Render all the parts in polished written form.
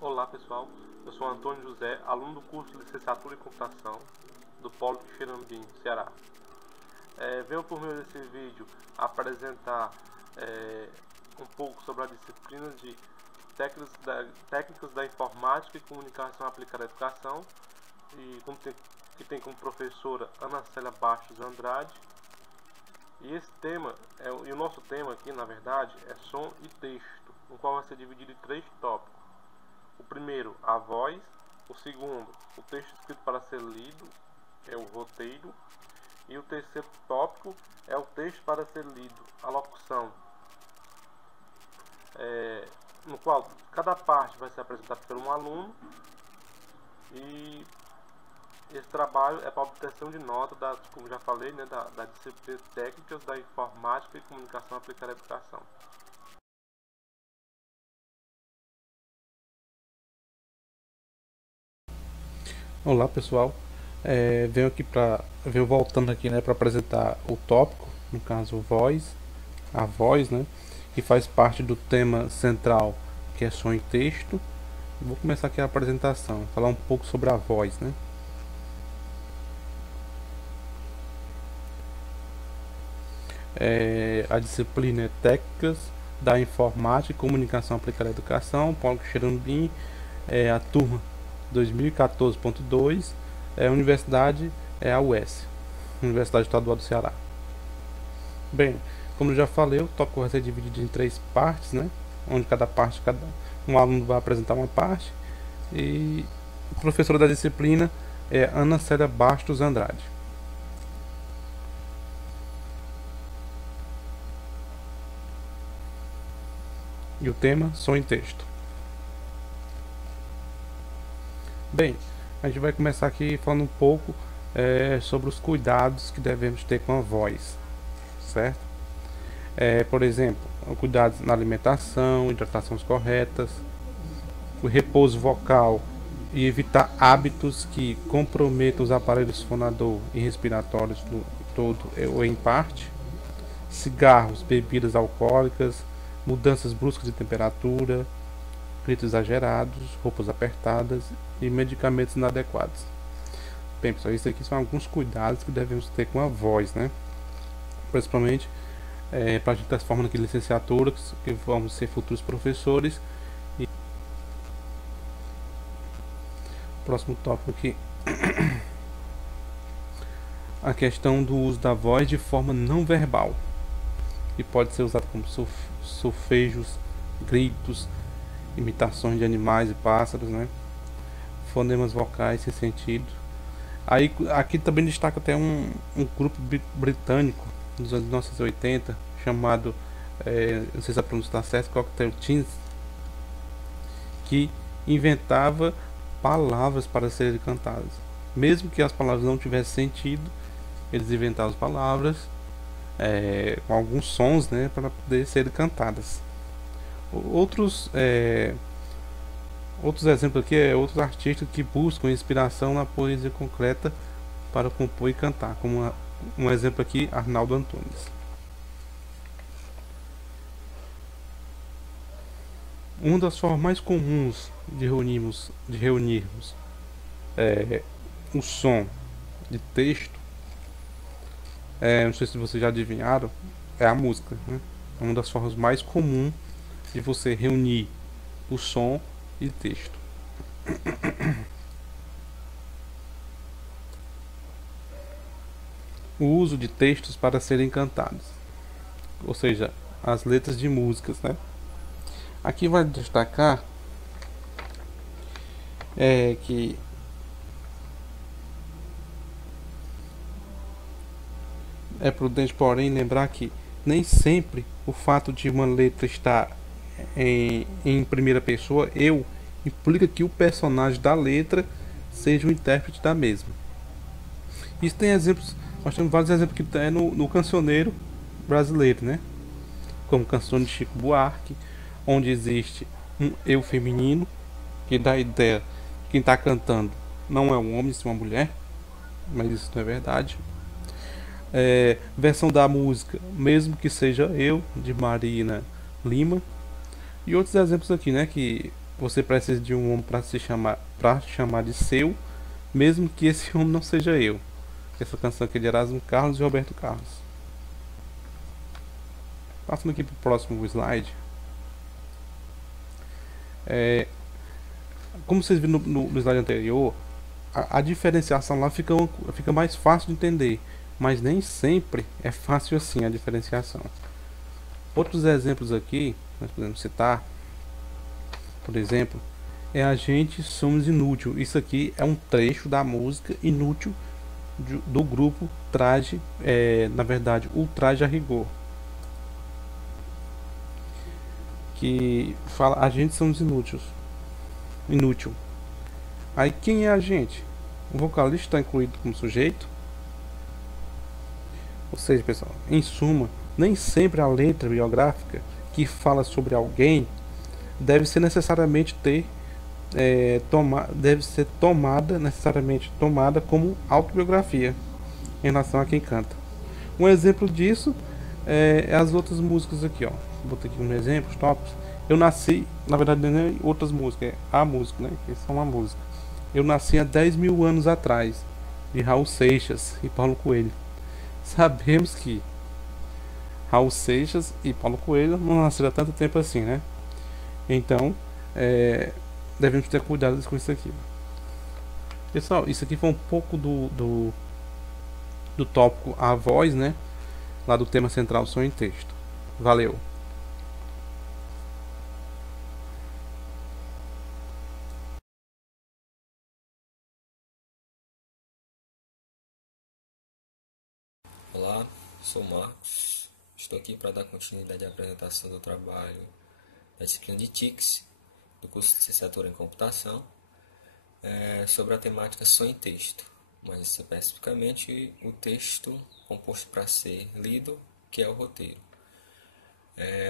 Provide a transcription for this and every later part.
Olá pessoal, eu sou Antônio José, aluno do curso de Licenciatura em Computação do Polo Quixeramobim, Ceará. Venho por meio desse vídeo apresentar um pouco sobre a disciplina de técnicas da informática e comunicação aplicada à educação, que tem como professora Ana Célia Bastos Andrade. E o nosso tema aqui, na verdade, é som e texto, no qual vai ser dividido em 3 tópicos. O primeiro, a voz. O segundo, o texto escrito para ser lido, é o roteiro. E o terceiro tópico é o texto para ser lido, a locução. No qual cada parte vai ser apresentada por um aluno. E esse trabalho é para obtenção de nota, como já falei, da disciplina de técnicas da informática e comunicação aplicada à educação. Olá pessoal, venho voltando aqui, né, para apresentar o tópico, no caso a voz, né, que faz parte do tema central, que é som e texto. Vou começar aqui a apresentação, falar um pouco sobre a voz, né. A disciplina é Técnicas da Informática e Comunicação Aplicada à Educação, Polo Quixeramobim, a turma 2014.2, a universidade é a UES, Universidade Estadual do Ceará. Bem, como eu já falei, o tópico vai ser dividido em 3 partes, né? Onde um aluno vai apresentar uma parte, e a professora da disciplina é Ana Célia Bastos Andrade. E o tema, som e texto. Bem, a gente vai começar aqui falando um pouco sobre os cuidados que devemos ter com a voz, certo? Por exemplo, cuidados na alimentação, hidratações corretas, o repouso vocal e evitar hábitos que comprometam os aparelhos fonador e respiratórios no todo ou em parte, cigarros, bebidas alcoólicas, mudanças bruscas de temperatura, gritos exagerados, roupas apertadas e medicamentos inadequados. Bem, pessoal, isso aqui são alguns cuidados que devemos ter com a voz, né? Principalmente para a gente estar se formando aqui em licenciatura, que vamos ser futuros professores. E próximo tópico aqui, a questão do uso da voz de forma não verbal, que pode ser usado como solfejos, gritos, imitações de animais e pássaros, né? Fonemas vocais sem sentido. Aí aqui também destaca até um grupo britânico dos anos 1980 chamado, não sei se a pronúncia está certa, Cocktail Teens, que inventava palavras para serem cantadas. Mesmo que as palavras não tivessem sentido, eles inventavam as palavras com alguns sons, né, para poder serem cantadas. Outros exemplos aqui outros artistas que buscam inspiração na poesia concreta para compor e cantar, como um exemplo aqui, Arnaldo Antunes. Uma das formas mais comuns de reunirmos o som de texto, não sei se vocês já adivinharam, é a música, né? É uma das formas mais comuns de você reunir o som e texto. O uso de textos para serem cantados, ou seja, as letras de músicas, né? Aqui vai destacar que é prudente, porém, lembrar que nem sempre o fato de uma letra estar em primeira pessoa, eu, implica que o personagem da letra seja o intérprete da mesma. Isso tem exemplos, nós temos vários exemplos que tem no cancioneiro brasileiro, né? Como canções de Chico Buarque, onde existe um eu feminino, que dá a ideia que quem está cantando não é um homem, sim uma mulher, mas isso não é verdade. Versão da música, mesmo que seja eu, de Marina Lima. E outros exemplos aqui, né, que você precisa de um homem para chamar de seu, mesmo que esse homem não seja eu. Essa canção aqui é de Erasmo Carlos e Roberto Carlos. Passando aqui para o próximo slide. Como vocês viram no slide anterior, a diferenciação lá fica mais fácil de entender, mas nem sempre é fácil assim a diferenciação. Outros exemplos aqui, nós podemos citar, por exemplo, é a gente somos inútil. Isso aqui é um trecho da música Inútil do grupo Traje, na verdade, o Traje a Rigor, que fala a gente somos inútil. Aí quem é a gente? O vocalista está incluído como sujeito. Ou seja, pessoal, em suma, nem sempre a letra biográfica que fala sobre alguém deve ser necessariamente deve ser necessariamente tomada como autobiografia em relação a quem canta. Um exemplo disso é as outras músicas aqui, ó. Botei aqui um exemplo, tópicos. Eu nasci, na verdade não é outras músicas, é a música, né? Que é só uma música. Eu nasci há 10 mil anos atrás, de Raul Seixas e Paulo Coelho. Sabemos que Raul Seixas e Paulo Coelho não nasceram há tanto tempo assim, né? Então, devemos ter cuidado com isso aqui. Pessoal, isso aqui foi um pouco do tópico A Voz, né? Lá do tema central Som em Texto. Valeu! Olá, sou Marcos. Estou aqui para dar continuidade à apresentação do trabalho da disciplina de TICS, do curso de licenciatura em computação, sobre a temática som em texto, mais especificamente o texto composto para ser lido, que é o roteiro.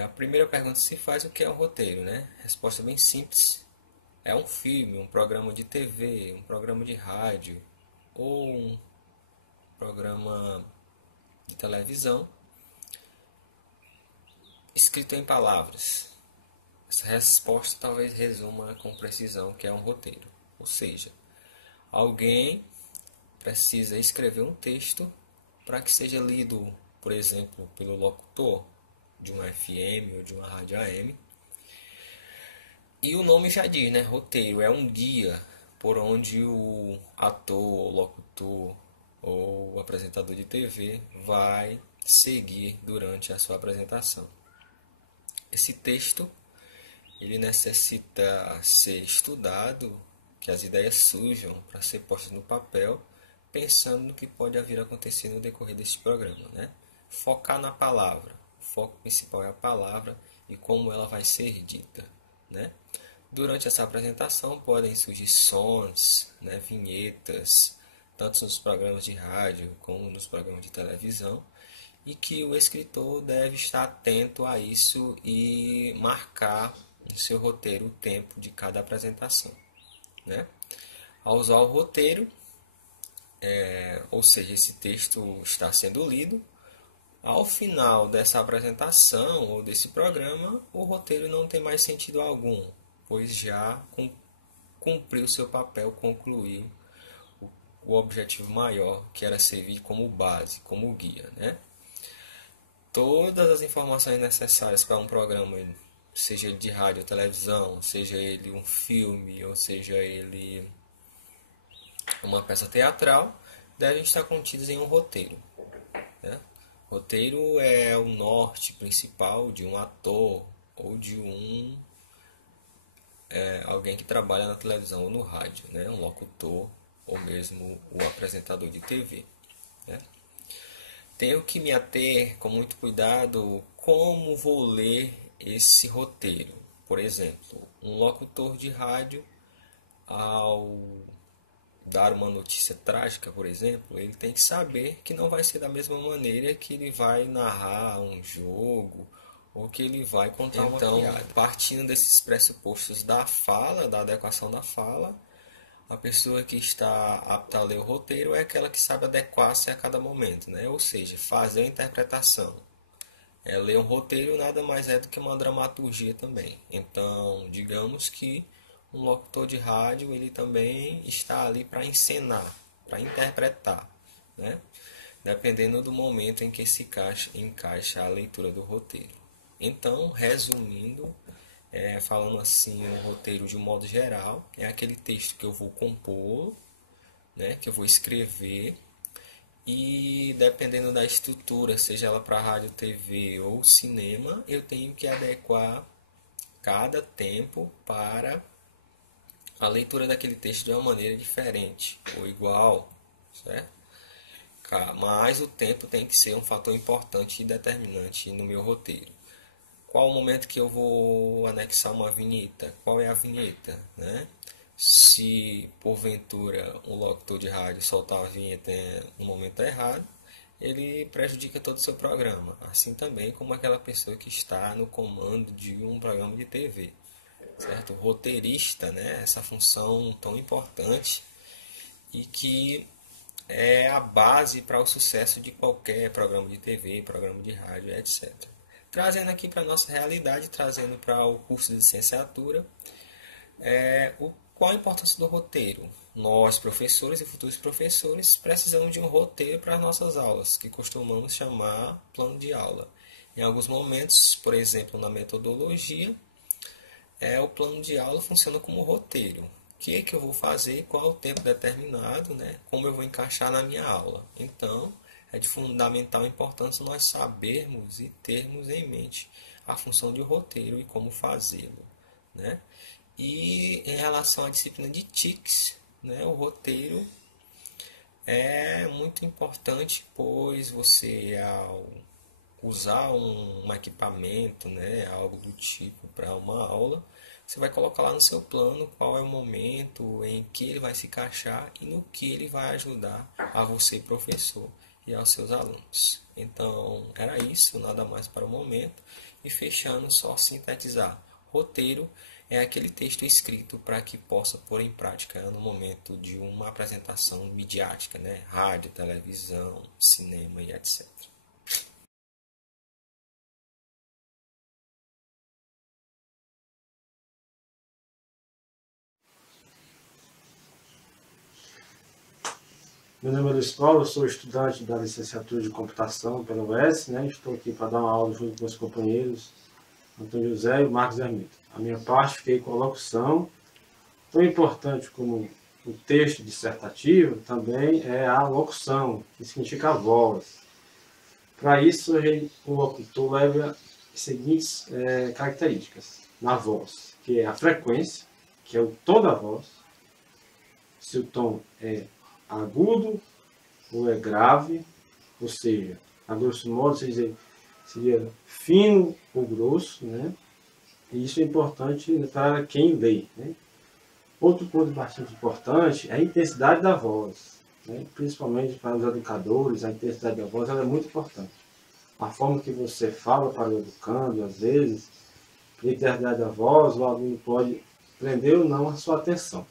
A primeira pergunta se faz: o que é o roteiro, né? Resposta bem simples: é um filme, um programa de TV, um programa de rádio ou um programa de televisão escrito em palavras. Essa resposta talvez resuma com precisão que é um roteiro. Ou seja, alguém precisa escrever um texto para que seja lido, por exemplo, pelo locutor de uma FM ou de uma rádio AM. E o nome já diz, né? Roteiro é um guia por onde o ator, o locutor ou o apresentador de TV vai seguir durante a sua apresentação. Esse texto ele necessita ser estudado, que as ideias surjam para ser postas no papel, pensando no que pode vir a acontecer no decorrer deste programa, né? Focar na palavra. O foco principal é a palavra e como ela vai ser dita, né? Durante essa apresentação podem surgir sons, né, vinhetas, tanto nos programas de rádio como nos programas de televisão, e que o escritor deve estar atento a isso e marcar no seu roteiro o tempo de cada apresentação, né? Ao usar o roteiro, ou seja, esse texto está sendo lido, ao final dessa apresentação ou desse programa, o roteiro não tem mais sentido algum, pois já cumpriu seu papel, concluiu o objetivo maior, que era servir como base, como guia, né? Todas as informações necessárias para um programa, seja de rádio ou televisão, seja ele um filme ou seja ele uma peça teatral, devem estar contidas em um roteiro, né? Roteiro é o norte principal de um ator ou de alguém que trabalha na televisão ou no rádio, né? Um locutor ou mesmo o apresentador de TV, né? Tenho que me ater com muito cuidado como vou ler esse roteiro. Por exemplo, um locutor de rádio, ao dar uma notícia trágica, por exemplo, ele tem que saber que não vai ser da mesma maneira que ele vai narrar um jogo ou que ele vai contar uma piada. Partindo desses pressupostos da fala, da adequação da fala, a pessoa que está apta a ler o roteiro é aquela que sabe adequar-se a cada momento, né? Ou seja, fazer a interpretação. Ler um roteiro nada mais é do que uma dramaturgia também. Então, digamos que um locutor de rádio ele também está ali para encenar, para interpretar, né? Dependendo do momento em que se encaixa a leitura do roteiro. Então, resumindo, falando assim, um roteiro de um modo geral, é aquele texto que eu vou compor, né, que eu vou escrever, e dependendo da estrutura, seja ela para rádio, TV ou cinema, eu tenho que adequar cada tempo para a leitura daquele texto de uma maneira diferente ou igual, certo? Mas o tempo tem que ser um fator importante e determinante no meu roteiro. Qual o momento que eu vou anexar uma vinheta? Qual é a vinheta, né? Se porventura um locutor de rádio soltar a vinheta no momento errado, ele prejudica todo o seu programa. Assim também como aquela pessoa que está no comando de um programa de TV. Certo? O roteirista, né? Essa função tão importante e que é a base para o sucesso de qualquer programa de TV, programa de rádio, etc. Trazendo aqui para a nossa realidade, trazendo para o curso de licenciatura, qual a importância do roteiro? Nós, professores e futuros professores, precisamos de um roteiro para as nossas aulas, que costumamos chamar plano de aula. Em alguns momentos, por exemplo, na metodologia, o plano de aula funciona como roteiro. O que é que eu vou fazer, qual é o tempo determinado, né? Como eu vou encaixar na minha aula. Então, é de fundamental importância nós sabermos e termos em mente a função de roteiro e como fazê-lo, né? E em relação à disciplina de TICS, né, o roteiro é muito importante, pois você, ao usar um equipamento, né, algo do tipo para uma aula, você vai colocar lá no seu plano qual é o momento em que ele vai se encaixar e no que ele vai ajudar a você, professor, e aos seus alunos. Então, era isso, nada mais para o momento. E fechando, só sintetizar. Roteiro é aquele texto escrito para que possa pôr em prática no momento de uma apresentação midiática, né? Rádio, televisão, cinema e etc. Meu nome é Luiz Paulo, eu sou estudante da licenciatura de computação pela UES, né? Estou aqui para dar uma aula junto com meus companheiros Antônio José e Marcos Hermito. A minha parte fiquei com a locução. Tão importante como o texto dissertativo também é a locução, que significa a voz. Para isso, o locutor leva as seguintes características na voz, que é a frequência, que é o tom da voz, se o tom é agudo ou é grave, ou seja, a grosso modo seria fino ou grosso, né? E isso é importante para quem lê, né? Outro ponto bastante importante é a intensidade da voz, né? Principalmente para os educadores, a intensidade da voz ela é muito importante. A forma que você fala para o educando, às vezes, a intensidade da voz, o aluno pode prender ou não a sua atenção.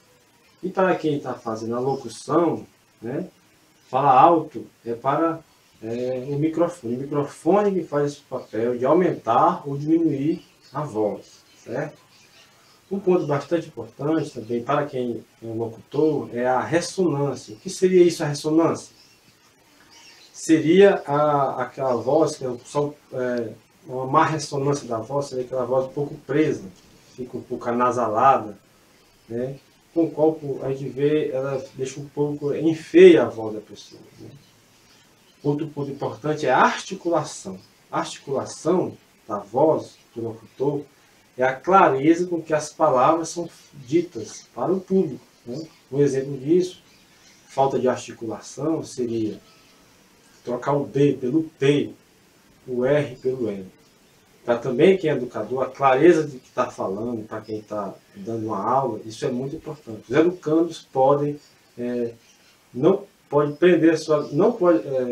E para quem está fazendo a locução, né, falar alto é para o microfone. O microfone que faz esse papel de aumentar ou diminuir a voz, certo? Um ponto bastante importante também para quem é um locutor é a ressonância. O que seria isso, a ressonância? Seria aquela voz, que uma má ressonância da voz, seria aquela voz um pouco presa, fica um pouco anasalada, né? Com o qual a gente vê, ela deixa um pouco, enfeia a voz da pessoa, né? Outro ponto importante é a articulação. A articulação da voz do locutor é a clareza com que as palavras são ditas para o público, né? Um exemplo disso, falta de articulação, seria trocar o D pelo T, o R pelo N. Para também quem é educador, a clareza de que está falando, para quem está dando uma aula, isso é muito importante. Os educandos podem,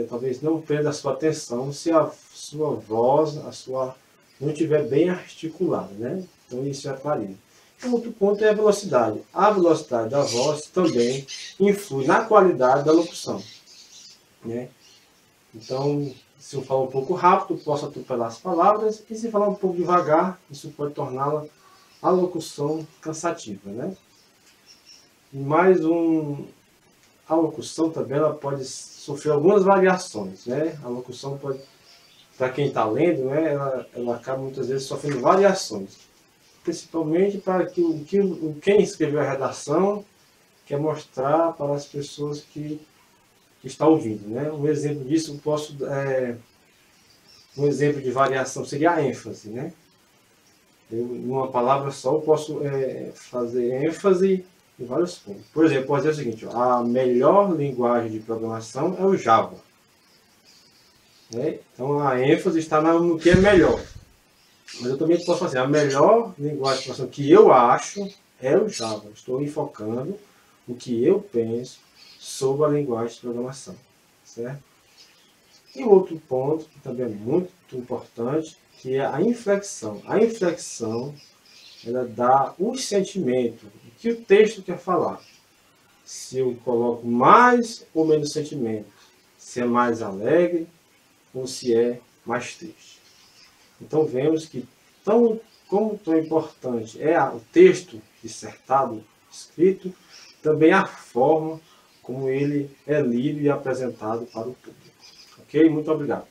talvez não prenda a sua atenção se a sua voz, não estiver bem articulada, né? Então isso é a clareza. Outro ponto é a velocidade. A velocidade da voz também influi na qualidade da locução, né? Então, Se eu falar um pouco rápido, posso atropelar as palavras, e se falar um pouco devagar, isso pode torná-la a locução cansativa, né? E a locução também ela pode sofrer algumas variações, né? A locução pode, para quem está lendo, né, ela acaba muitas vezes sofrendo variações, principalmente para que quem escreveu a redação quer mostrar para as pessoas que está ouvindo, né? Um exemplo disso, um exemplo de variação seria a ênfase, né? Numa palavra só, eu posso fazer ênfase em vários pontos. Por exemplo, pode dizer o seguinte: ó, a melhor linguagem de programação é o Java. Né? Então, a ênfase está no que é melhor. Mas eu também posso fazer a melhor linguagem de programação que eu acho é o Java. Estou enfocando o que eu penso sobre a linguagem de programação. Certo? E outro ponto, que também é muito importante, que é a inflexão. A inflexão, ela dá o sentimento que o texto quer falar. Se eu coloco mais ou menos sentimento, se é mais alegre ou se é mais triste. Então vemos que como tão importante é o texto dissertado, escrito, também a forma como ele é lido e apresentado para o público. Ok? Muito obrigado.